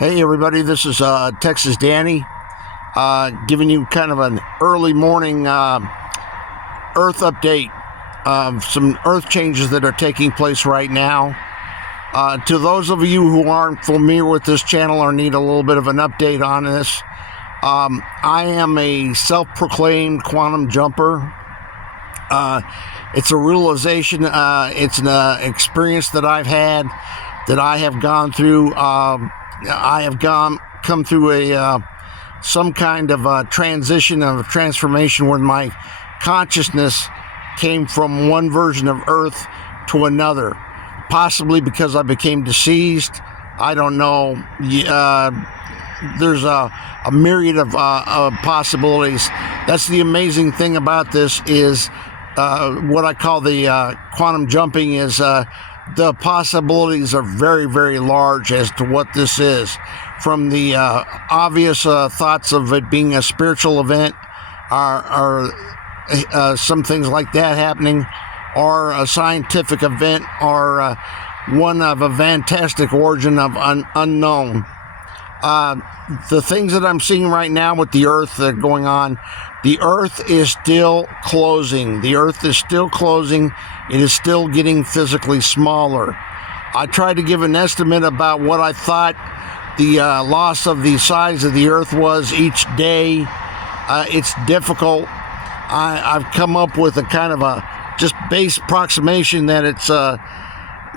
Hey everybody, this is Texas Danny, giving you kind of an early morning Earth update of some Earth changes that are taking place right now. To those of you who aren't familiar with this channel or need a little bit of an update on this, I am a self-proclaimed quantum jumper. It's a realization, it's an experience that I've had, that I have gone through. I have come through some kind of transition, of transformation, where my consciousness came from one version of Earth to another, possibly because I became deceased. I don't know. There's a myriad of possibilities. That's the amazing thing about this, is what I call the quantum jumping is the possibilities are very, very large as to what this is. From the obvious thoughts of it being a spiritual event, or some things like that happening, or a scientific event, or one of a fantastic origin of unknown. The things that I'm seeing right now with the Earth that are going on, the Earth is still closing. The Earth is still closing. It is still getting physically smaller. I tried to give an estimate about what I thought the loss of the size of the Earth was each day. It's difficult. I've come up with a kind of a just base approximation that it's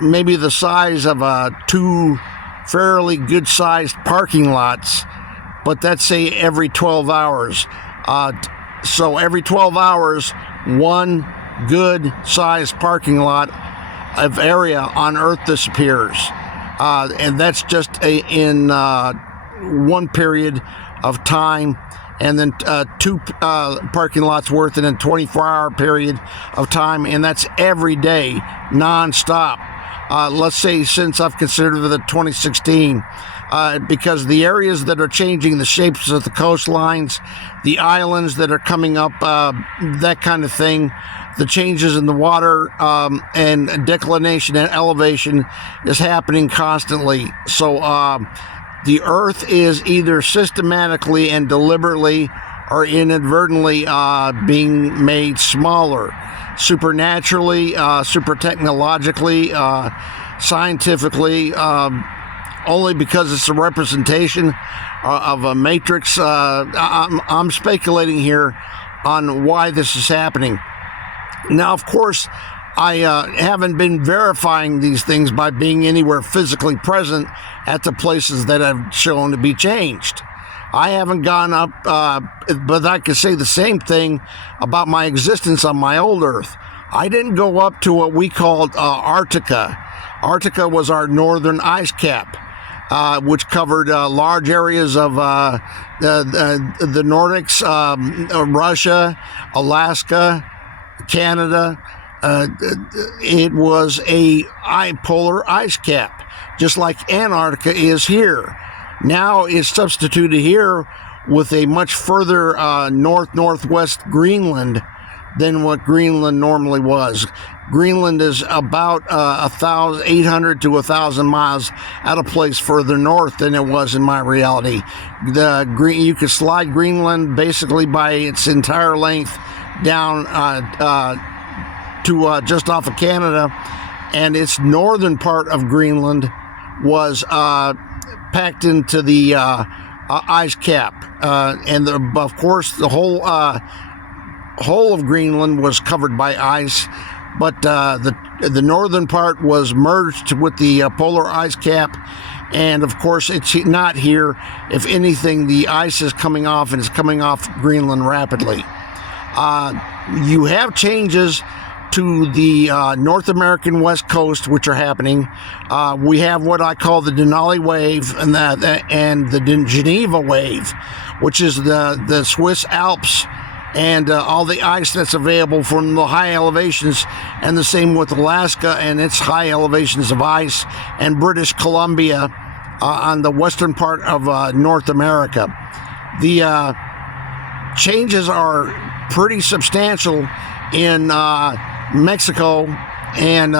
maybe the size of two fairly good-sized parking lots, but that's, say, every 12 hours. So every 12 hours, one good-sized parking lot of area on Earth disappears. And that's just in one period of time, and then two parking lots worth in a 24-hour period of time, and that's every day, non-stop. Let's say since I've considered the 2016, because the areas that are changing, the shapes of the coastlines, the islands that are coming up, that kind of thing, the changes in the water and declination and elevation is happening constantly. So the Earth is either systematically and deliberately or inadvertently being made smaller, supernaturally, super technologically, scientifically, only because it's a representation of a matrix. I'm speculating here on why this is happening. Now, of course, I haven't been verifying these things by being anywhere physically present at the places that I've shown to be changed. I haven't gone up, but I could say the same thing about my existence on my old Earth. I didn't go up to what we called Antarctica. Antarctica was our northern ice cap, which covered large areas of the Nordics, Russia, Alaska, Canada. It was a polar ice cap, just like Antarctica is here. Now it's substituted here with a much further northwest Greenland than what Greenland normally was. Greenland is about 800 to 1,000 miles out of place further north than it was in my reality. You could slide Greenland basically by its entire length down to just off of Canada, and its northern part of Greenland was packed into the ice cap, and of course the whole of Greenland was covered by ice, but the northern part was merged with the polar ice cap, and of course it's not here. If anything, the ice is coming off, and it's coming off Greenland rapidly. You have changes to the North American West Coast, which are happening. We have what I call the Denali wave and the Geneva wave, which is the Swiss Alps and all the ice that's available from the high elevations, and the same with Alaska and its high elevations of ice, and British Columbia on the western part of North America. The changes are pretty substantial in Mexico, and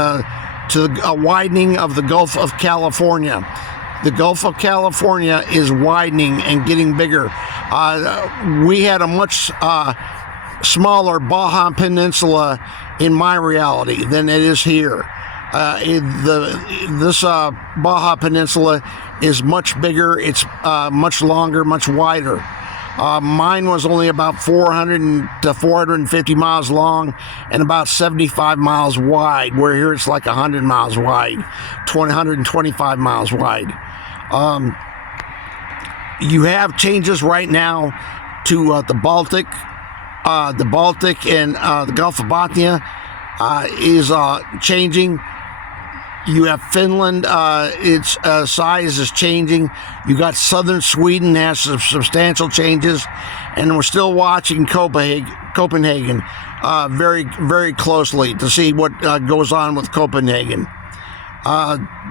to a widening of the Gulf of California. the Gulf of California is widening and getting bigger. We had a much smaller Baja Peninsula in my reality than it is here. This Baja Peninsula is much bigger. It's much longer, much wider. Mine was only about 400 to 450 miles long and about 75 miles wide, where here it's like 100 miles wide, 125 miles wide. You have changes right now to the Baltic. The Baltic and the Gulf of Bothnia is changing. You have Finland, its size is changing. You got southern Sweden has some substantial changes, and we're still watching Copenhagen very, very closely to see what goes on with Copenhagen.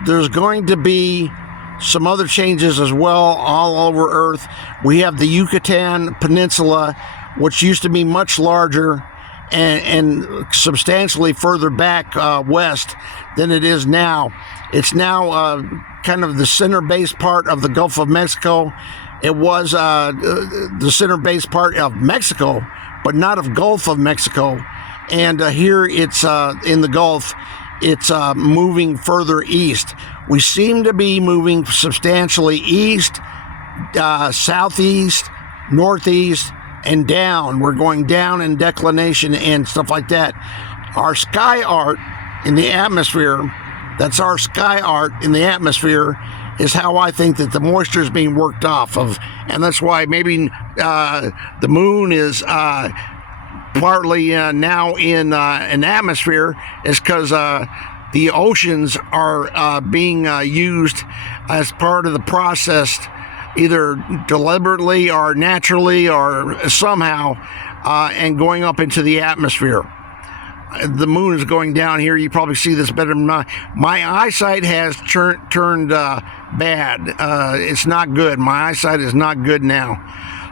There's going to be some other changes as well all over Earth. We have the Yucatan Peninsula, which used to be much larger and substantially further back west than it is now. It's now kind of the center-based part of the Gulf of Mexico. It was the center-based part of Mexico, but not of Gulf of Mexico. And here it's in the Gulf, it's moving further east. We seem to be moving substantially east, southeast, northeast, and down. We're going down in declination and stuff like that. Our sky art in the atmosphere, that's our sky art in the atmosphere, is how I think that the moisture is being worked off of. And that's why maybe the moon is partly now in an atmosphere, is because the oceans are being used as part of the process, either deliberately or naturally or somehow, and going up into the atmosphere. The moon is going down here. You probably see this better than mine. My eyesight has turned bad. It's not good. My eyesight is not good now.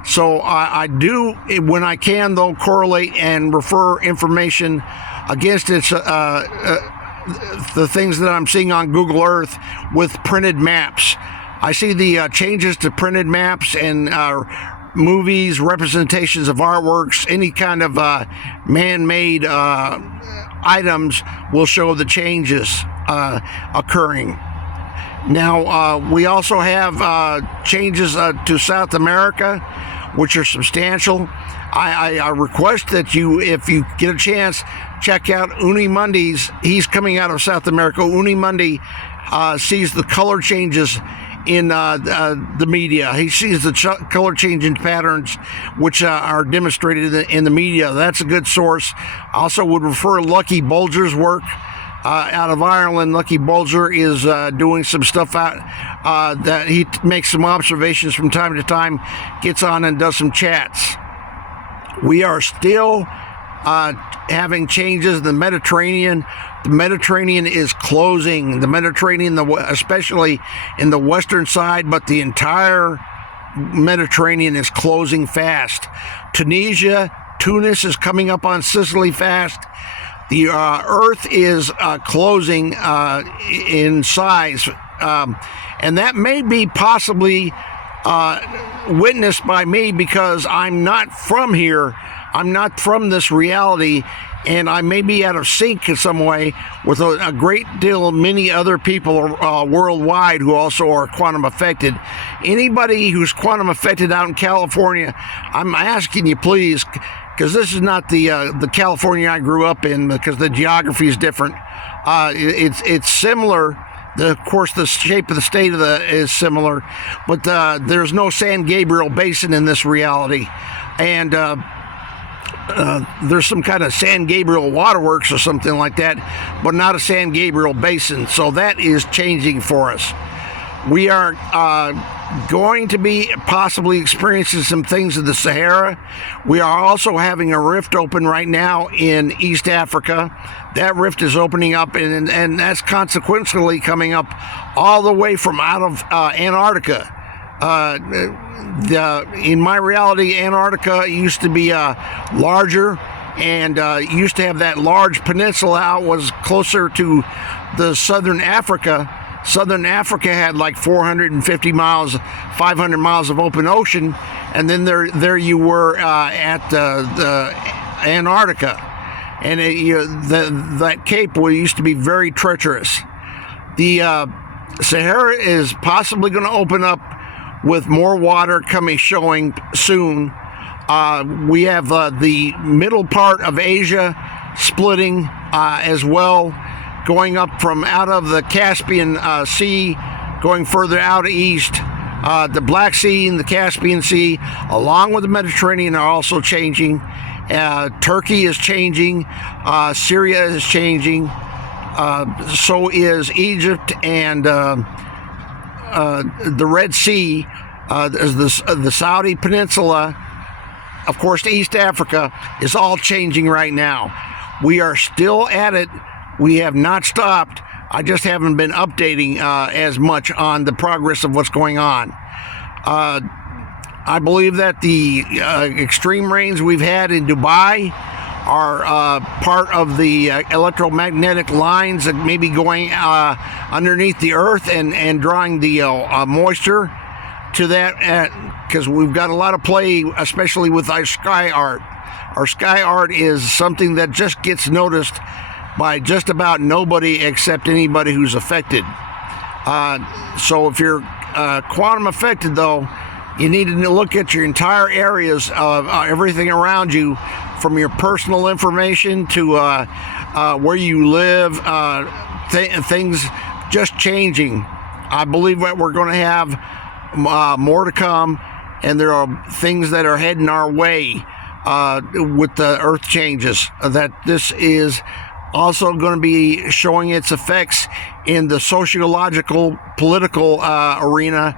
So I do, when I can, though, correlate and refer information against its the things that I'm seeing on Google Earth with printed maps. I see the changes to printed maps and movies, representations of artworks, any kind of man-made items will show the changes occurring. Now, we also have changes to South America, which are substantial. I request that you, if you get a chance, check out Uni Mundi's. He's coming out of South America. Uni Mundi sees the color changes in the media. He sees the color changing patterns which are demonstrated in the media. That's a good source. I also would refer to Lucky Bulger's work out of Ireland. Lucky Bulger is doing some stuff out that he makes some observations from time to time, gets on and does some chats. We are still having changes in the Mediterranean. The Mediterranean is closing. The Mediterranean, especially in the western side, but the entire Mediterranean is closing fast. Tunisia, Tunis is coming up on Sicily fast. The Earth is closing in size, and that may be possibly witnessed by me because I'm not from here. I'm not from this reality, and I may be out of sync in some way with a great deal of many other people worldwide who also are quantum affected. Anybody who's quantum affected out in California, I'm asking you, please, because this is not the California I grew up in, because the geography is different. It's similar. Of course, the shape of the state is similar, but there's no San Gabriel Basin in this reality, and there's some kind of San Gabriel waterworks or something like that, but not a San Gabriel Basin. So that is changing for us. We are going to be possibly experiencing some things in the Sahara. We are also having a rift open right now in East Africa. That rift is opening up, and that's consequentially coming up all the way from out of Antarctica. In my reality, Antarctica used to be larger and used to have that large peninsula out, was closer to the southern Africa. Southern Africa had like 450 miles, 500 miles of open ocean, and then there you were at the Antarctica, and that Cape used to be very treacherous. The Sahara is possibly going to open up with more water showing soon. We have the middle part of Asia splitting as well, going up from out of the Caspian Sea, going further out east. The Black Sea and the Caspian Sea, along with the Mediterranean, are also changing. Turkey is changing. Syria is changing. So is Egypt, and the Red Sea, the Saudi Peninsula, of course, East Africa, is all changing right now. We are still at it. We have not stopped. I just haven't been updating as much on the progress of what's going on. I believe that the extreme rains we've had in Dubai are part of the electromagnetic lines that may be going underneath the earth and drawing the moisture to that, because we've got a lot of play, especially with our sky art. Our sky art is something that just gets noticed by just about nobody except anybody who's affected. So if you're quantum affected, though, you need to look at your entire areas of everything around you, from your personal information to where you live, things just changing. I believe that we're going to have more to come, and there are things that are heading our way with the earth changes, that this is also going to be showing its effects in the sociological, political arena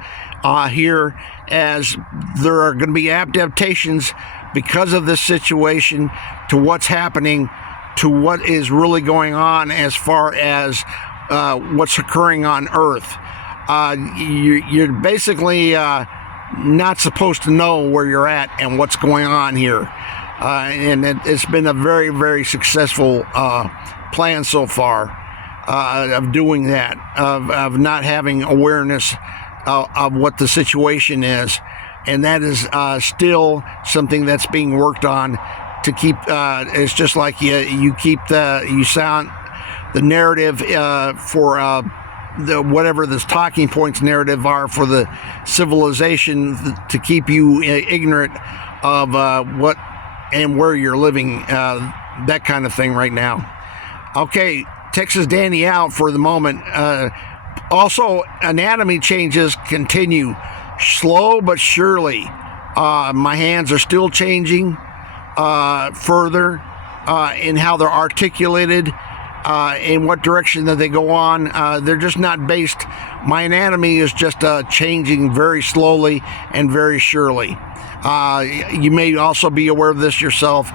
here, as there are going to be adaptations because of this situation to what's happening, to what is really going on as far as what's occurring on Earth. You're basically not supposed to know where you're at and what's going on here. And it's been a very, very successful plan so far of doing that, of not having awareness of what the situation is. And that is still something that's being worked on to keep. It's just like you sound the narrative for whatever the talking points narrative are for the civilization, to keep you ignorant of what and where you're living, that kind of thing right now. Okay, Texas Danny out for the moment. Also, anatomy changes continue, slow but surely. My hands are still changing further in how they're articulated, in what direction that they go on. They're just not based. My anatomy is just changing very slowly and very surely. You may also be aware of this yourself.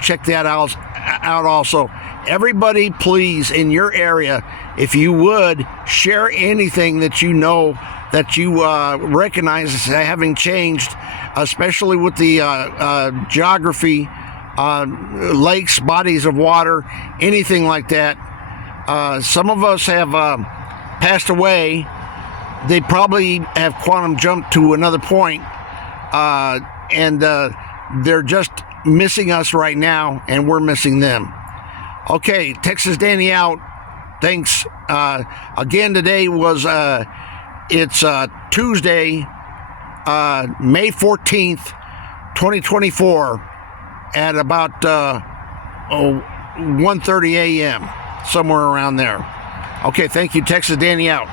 Check that out also. Everybody, please, in your area, if you would, share anything that you know that you recognize as having changed, especially with the geography, lakes, bodies of water, anything like that. Some of us have passed away. They probably have quantum jumped to another point, and they're just missing us right now, and we're missing them. Okay, Texas Danny out. Thanks. Again, today was it's Tuesday, May 14th, 2024, at about 1:30 a.m., somewhere around there. Okay, thank you. Texas Danny out.